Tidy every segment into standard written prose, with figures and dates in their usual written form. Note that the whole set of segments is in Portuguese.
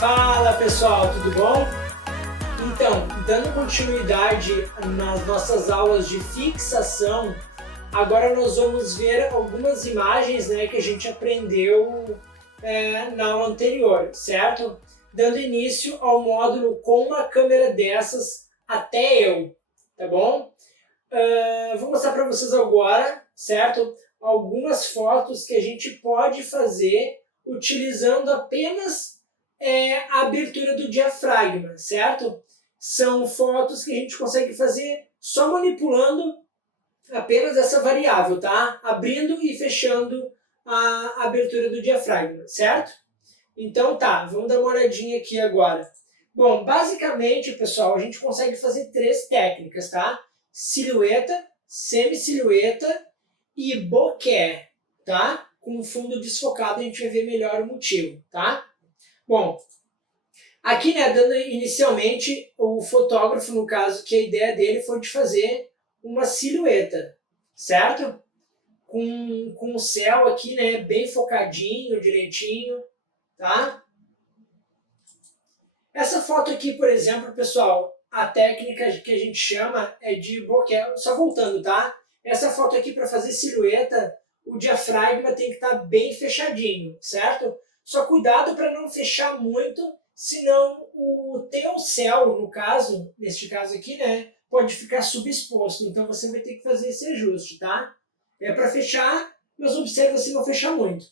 Fala pessoal, tudo bom? Então, dando continuidade nas nossas aulas de fixação, agora nós vamos ver algumas imagens, né, que a gente aprendeu na aula anterior, certo? Dando início ao módulo com uma câmera dessas até eu, tá bom? Vou mostrar para vocês agora, certo? Algumas fotos que a gente pode fazer utilizando apenas a abertura do diafragma, certo? São fotos que a gente consegue fazer só manipulando apenas essa variável, tá? Abrindo e fechando a abertura do diafragma, certo? Então tá, vamos dar uma olhadinha aqui agora. Bom, basicamente, pessoal, a gente consegue fazer três técnicas, tá? Silhueta, semi-silhueta e bokeh, tá? Com o fundo desfocado a gente vai ver melhor o motivo, tá? Bom, aqui, né, dando inicialmente o fotógrafo, no caso, que a ideia dele foi de fazer uma silhueta, certo? Com o céu aqui, né, bem focadinho, direitinho, tá? Essa foto aqui, por exemplo, pessoal, a técnica que a gente chama é de bokeh. Só voltando, tá? Essa foto aqui, para fazer silhueta, o diafragma tem que estar bem fechadinho, certo? Só cuidado para não fechar muito, senão o teu céu, no caso, neste caso aqui, né, pode ficar subexposto. Então você vai ter que fazer esse ajuste, tá? É para fechar, mas observa se não fechar muito.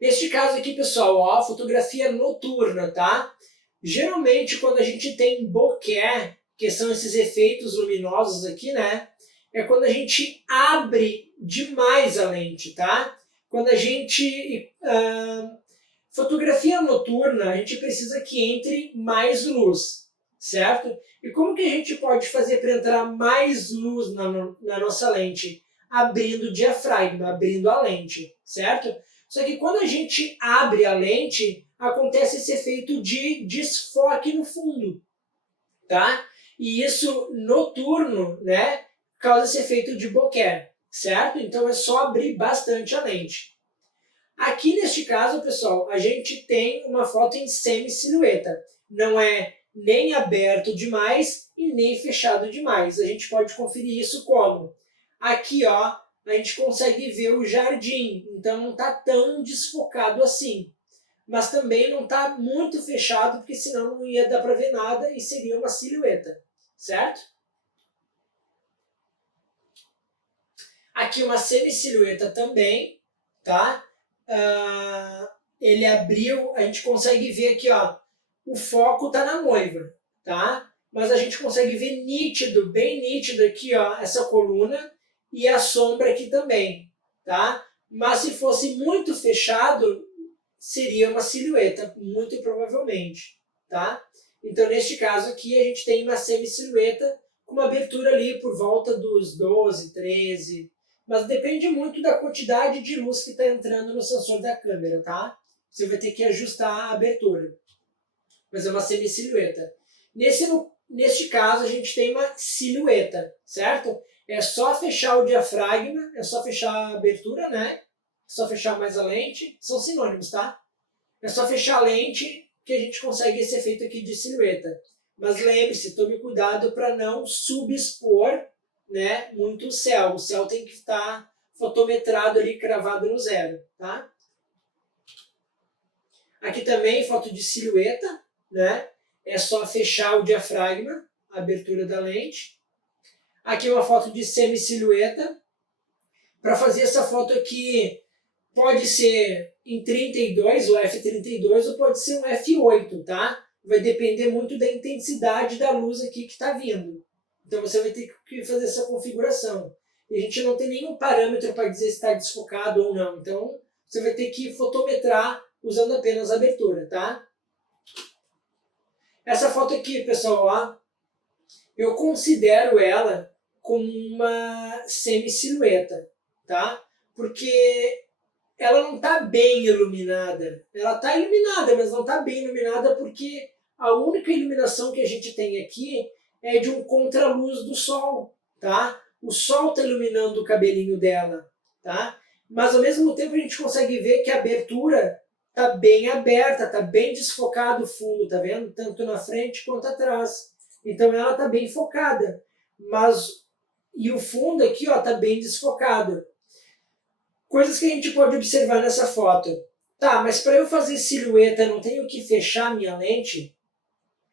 Neste caso aqui, pessoal, ó, fotografia noturna, tá? Geralmente, quando a gente tem bokeh, que são esses efeitos luminosos aqui, né? É quando a gente abre demais a lente, tá? Quando a gente... fotografia noturna, a gente precisa que entre mais luz, certo? E como que a gente pode fazer para entrar mais luz na nossa lente? Abrindo o diafragma, abrindo a lente, certo? Só que quando a gente abre a lente, acontece esse efeito de desfoque no fundo, tá? E isso noturno, né, causa esse efeito de bokeh, certo? Então é só abrir bastante a lente. Aqui neste caso, pessoal, a gente tem uma foto em semi-silhueta. Não é nem aberto demais e nem fechado demais. A gente pode conferir isso como? Aqui, ó, a gente consegue ver o jardim, então não está tão desfocado assim. Mas também não está muito fechado, porque senão não ia dar para ver nada e seria uma silhueta, certo? Aqui uma semi-silhueta também, tá? Ele abriu, a gente consegue ver aqui, ó, o foco está na noiva, tá? Mas a gente consegue ver nítido, bem nítido aqui, ó, essa coluna e a sombra aqui também, tá? Mas se fosse muito fechado, seria uma silhueta, muito provavelmente, tá? Então, neste caso aqui, a gente tem uma semi-silhueta com uma abertura ali por volta dos 12, 13, mas depende muito da quantidade de luz que está entrando no sensor da câmera, tá? Você vai ter que ajustar a abertura. Mas é uma semi-silhueta. Neste caso, a gente tem uma silhueta, certo? É só fechar o diafragma, é só fechar a abertura, né? É só fechar mais a lente. São sinônimos, tá? É só fechar a lente que a gente consegue esse efeito aqui de silhueta. Mas lembre-se, tome cuidado para não subexpor, né, muito o céu. O céu tem que estar fotometrado ali, cravado no zero, tá? Aqui também foto de silhueta, né? É só fechar o diafragma, a abertura da lente. Aqui uma foto de semi-silhueta. Para fazer essa foto aqui, pode ser em 32, o f32, ou pode ser um f8, tá? Vai depender muito da intensidade da luz aqui que está vindo. Então você vai ter que fazer essa configuração. E a gente não tem nenhum parâmetro para dizer se está desfocado ou não. Então você vai ter que fotometrar usando apenas a abertura, tá? Essa foto aqui, pessoal, ó, eu considero ela como uma semi-silhueta, tá? Porque ela não está bem iluminada. Ela está iluminada, mas não está bem iluminada porque a única iluminação que a gente tem aqui é de um contraluz do sol, tá? O sol está iluminando o cabelinho dela, tá? mas ao mesmo tempo a gente consegue ver que a abertura está bem aberta, está bem desfocado o fundo, tá vendo? Tanto na frente quanto atrás. Então ela está bem focada, e o fundo aqui ó, está bem desfocado. Coisas que a gente pode observar nessa foto. Tá, mas para eu fazer silhueta eu não tenho que fechar minha lente?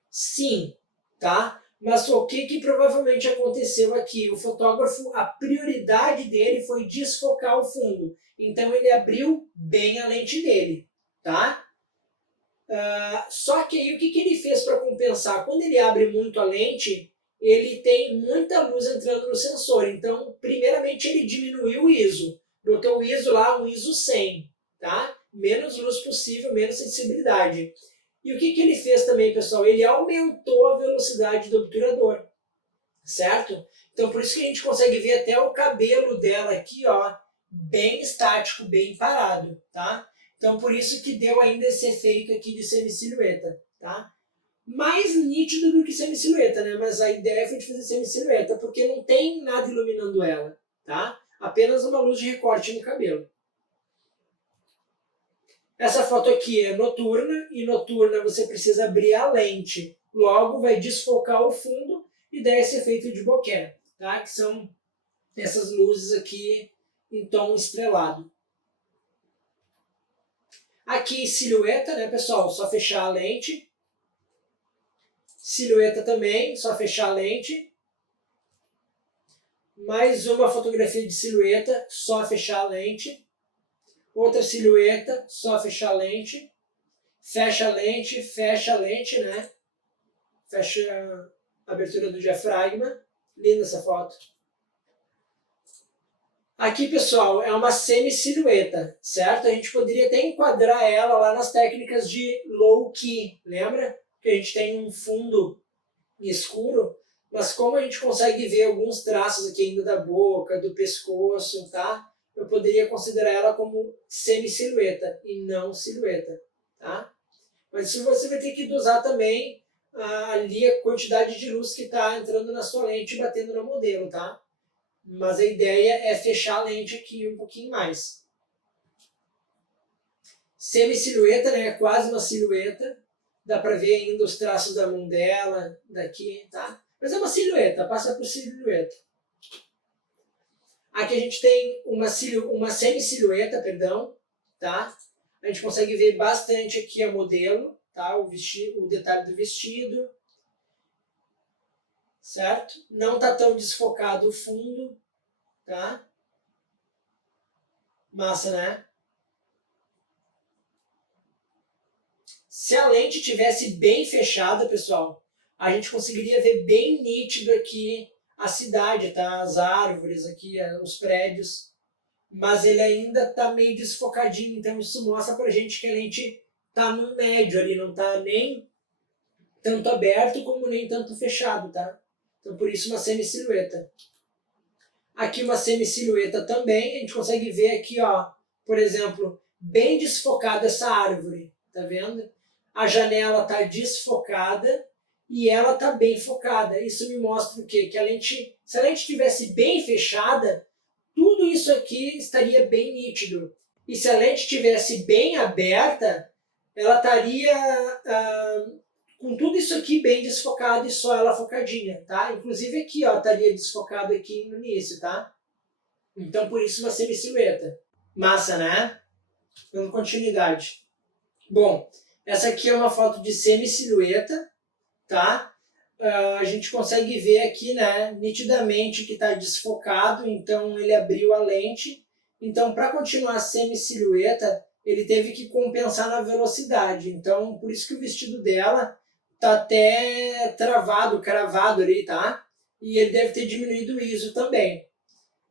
Sim, tá? Mas o que provavelmente aconteceu aqui? O fotógrafo, a prioridade dele foi desfocar o fundo. Então ele abriu bem a lente dele, tá? Só que aí o que ele fez para compensar? Quando ele abre muito a lente, ele tem muita luz entrando no sensor. Então, primeiramente ele diminuiu o ISO. Botou o ISO lá, um ISO 100, tá? Menos luz possível, menos sensibilidade. E o que ele fez também, pessoal? Ele aumentou a velocidade do obturador, certo? Então, por isso que a gente consegue ver até o cabelo dela aqui, ó, bem estático, bem parado, tá? Então, por isso que deu ainda esse efeito aqui de semi-silhueta, tá? Mais nítido do que semi-silhueta, né? Mas a ideia foi de fazer semi-silhueta, porque não tem nada iluminando ela, tá? Apenas uma luz de recorte no cabelo. Essa foto aqui é noturna, e noturna você precisa abrir a lente. Logo vai desfocar o fundo e dar esse efeito de bokeh, tá? Que são essas luzes aqui em tom estrelado. Aqui silhueta, né, pessoal? Só fechar a lente. Silhueta também, só fechar a lente. Mais uma fotografia de silhueta, só fechar a lente. Outra silhueta, só fechar a lente. Fecha a lente, né? Fecha a abertura do diafragma. Linda essa foto. Aqui, pessoal, é uma semi-silhueta, certo? A gente poderia até enquadrar ela lá nas técnicas de low key, lembra? Que a gente tem um fundo escuro, mas como a gente consegue ver alguns traços aqui ainda da boca, do pescoço, tá? Eu poderia considerar ela como semi-silhueta e não silhueta, tá? Mas isso você vai ter que dosar também ali a quantidade de luz que está entrando na sua lente e batendo no modelo, tá? Mas a ideia é fechar a lente aqui um pouquinho mais. Semi-silhueta, né? Quase uma silhueta. Dá para ver ainda os traços da mão dela, daqui, tá? Mas é uma silhueta, passa por silhueta. Aqui a gente tem uma semi-silhueta, perdão, tá? A gente consegue ver bastante aqui a modelo, tá? O detalhe do vestido, certo? Não tá tão desfocado o fundo, tá? Massa, né? Se a lente tivesse bem fechada, pessoal, a gente conseguiria ver bem nítido aqui a cidade, tá? As árvores aqui, os prédios. Mas ele ainda está meio desfocadinho, então isso mostra pra gente que a lente tá no médio ali, não tá nem tanto aberto como nem tanto fechado, tá? Então por isso uma semi-silhueta. Aqui uma semi-silhueta também, a gente consegue ver aqui, ó, por exemplo, bem desfocada essa árvore, tá vendo? A janela tá desfocada e ela tá bem focada. Isso me mostra o quê? Que a lente, se a lente estivesse bem fechada, tudo isso aqui estaria bem nítido. E se a lente estivesse bem aberta, ela estaria com tudo isso aqui bem desfocado e só ela focadinha, tá? Inclusive aqui, ó, estaria desfocado aqui no início, tá? Então, por isso uma semi-silhueta. Massa, né? Dando continuidade. Bom, essa aqui é uma foto de semi-silhueta, tá? A gente consegue ver aqui, né, nitidamente que está desfocado, então ele abriu a lente. Então, para continuar semi-silhueta, ele teve que compensar na velocidade. Então, por isso que o vestido dela tá até travado, cravado ali, tá? E ele deve ter diminuído o ISO também.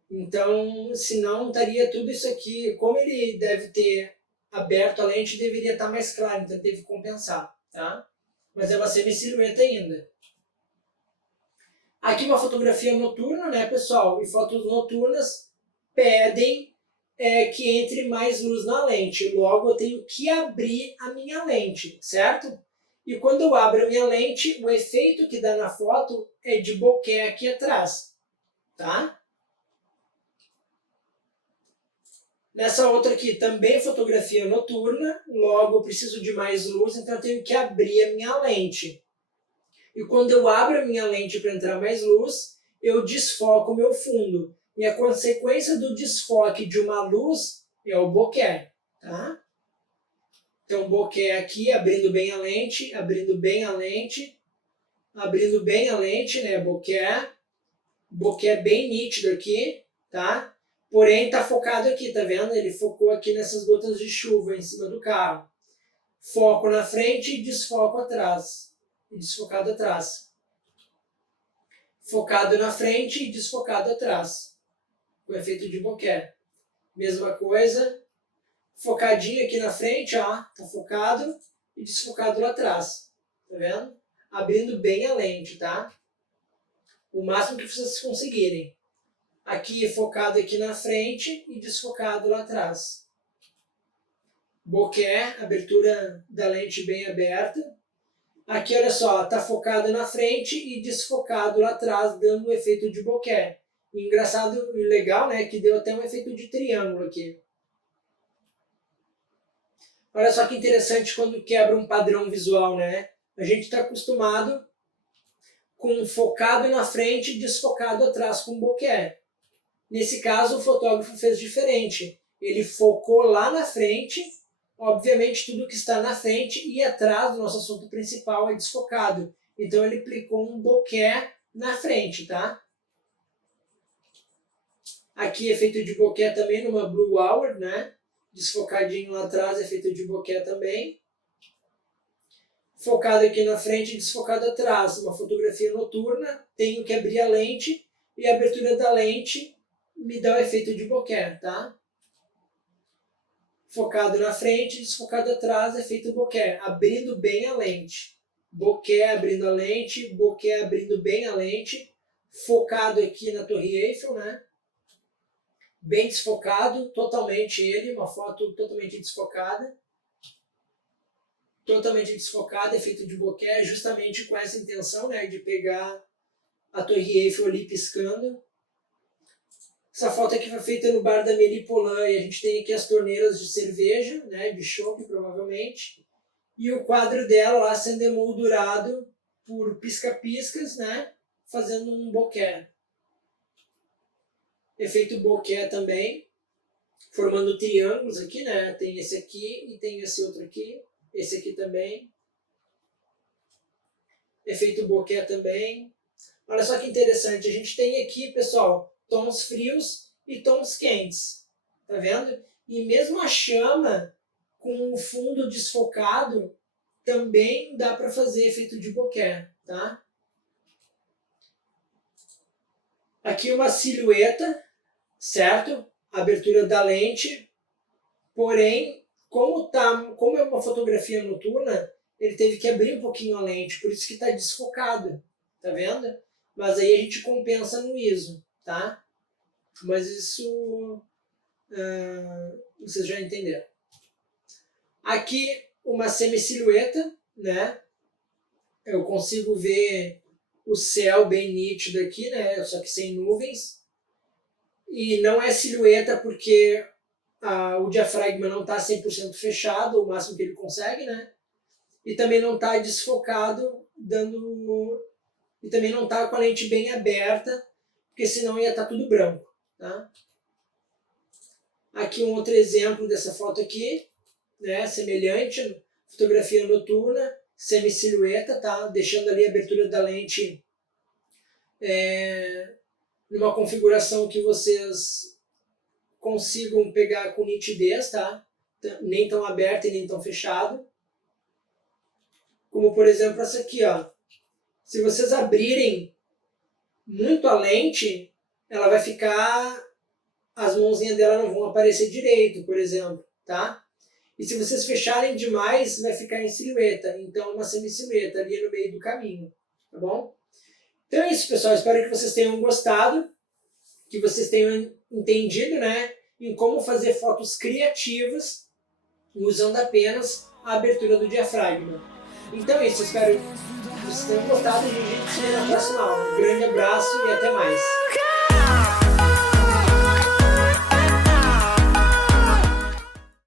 Então, senão estaria tudo isso aqui, como ele deve ter aberto a lente, deveria estar mais claro, então teve que compensar, tá? Mas é uma semi-silhueta ainda. Aqui uma fotografia noturna, né, pessoal? E fotos noturnas pedem que entre mais luz na lente. Logo, eu tenho que abrir a minha lente, certo? E quando eu abro a minha lente, o efeito que dá na foto é de bokeh aqui atrás, tá? Nessa outra aqui, também fotografia noturna, logo eu preciso de mais luz, então eu tenho que abrir a minha lente. E quando eu abro a minha lente para entrar mais luz, eu desfoco o meu fundo. E a consequência do desfoque de uma luz é o bokeh, tá? Então, bokeh aqui, abrindo bem a lente, abrindo bem a lente, abrindo bem a lente, né, bokeh. Bokeh bem nítido aqui, tá? Porém, tá focado aqui, tá vendo? Ele focou aqui nessas gotas de chuva em cima do carro. Foco na frente e desfoco atrás. E desfocado atrás. Focado na frente e desfocado atrás. Com efeito de bokeh. Mesma coisa. Focadinho aqui na frente, ó. Tá focado e desfocado lá atrás. Tá vendo? Abrindo bem a lente, tá? O máximo que vocês conseguirem. Aqui focado aqui na frente e desfocado lá atrás. Bokeh, abertura da lente bem aberta. Aqui, olha só, está focado na frente e desfocado lá atrás, dando o efeito de bokeh. Engraçado e legal, né, que deu até um efeito de triângulo aqui. Olha só que interessante quando quebra um padrão visual, né? A gente está acostumado com focado na frente e desfocado atrás com bokeh. Nesse caso, o fotógrafo fez diferente. Ele focou lá na frente, obviamente tudo que está na frente e atrás do nosso assunto principal é desfocado. Então ele aplicou um bokeh na frente, tá? Aqui efeito de bokeh também numa Blue Hour, né? Desfocadinho lá atrás, efeito de bokeh também. Focado aqui na frente e desfocado atrás. Uma fotografia noturna, tenho que abrir a lente e a abertura da lente me dá o efeito de bokeh, tá? Focado na frente, desfocado atrás, efeito bokeh, abrindo bem a lente. Bokeh abrindo a lente, bokeh abrindo bem a lente, focado aqui na Torre Eiffel, né? Bem desfocado, totalmente ele, uma foto totalmente desfocada. Totalmente desfocada, efeito de bokeh, justamente com essa intenção, né, de pegar a Torre Eiffel ali piscando. Essa foto aqui foi feita no bar da Amélie Poulain e a gente tem aqui as torneiras de cerveja, né, de chopp provavelmente, e o quadro dela lá sendo emoldurado por pisca-piscas, né, fazendo um bokeh. Efeito bokeh também, formando triângulos aqui, né, tem esse aqui e tem esse outro aqui, esse aqui também. Efeito bokeh também. Olha só que interessante, a gente tem aqui, pessoal, tons frios e tons quentes, tá vendo? E mesmo a chama com o fundo desfocado também dá para fazer efeito de bokeh, tá? Aqui uma silhueta, certo? Abertura da lente, porém, como é uma fotografia noturna, ele teve que abrir um pouquinho a lente, por isso que está desfocado, tá vendo? Mas aí a gente compensa no ISO, tá? Mas isso vocês já entenderam. Aqui uma semi-silhueta, né? Eu consigo ver o céu bem nítido aqui, né? Só que sem nuvens. E não é silhueta porque o diafragma não está 100% fechado, o máximo que ele consegue, né? E também não está desfocado, e também não está com a lente bem aberta, porque senão ia estar tudo branco, tá? Aqui um outro exemplo dessa foto aqui, né? Semelhante, fotografia noturna, semi-silhueta, tá? Deixando ali a abertura da lente numa configuração que vocês consigam pegar com nitidez, tá? Nem tão aberto e nem tão fechado. Como por exemplo essa aqui, ó. Se vocês abrirem muito a lente, ela vai ficar, as mãozinhas dela não vão aparecer direito, por exemplo, tá? E se vocês fecharem demais, vai ficar em silhueta. Então uma semi-silhueta ali no meio do caminho, tá bom? Então é isso, pessoal. Espero que vocês tenham gostado, que vocês tenham entendido, né, em como fazer fotos criativas usando apenas a abertura do diafragma. Então é isso. Espero que vocês tenham gostado e a gente se vê na próxima aula. Um grande abraço e até mais.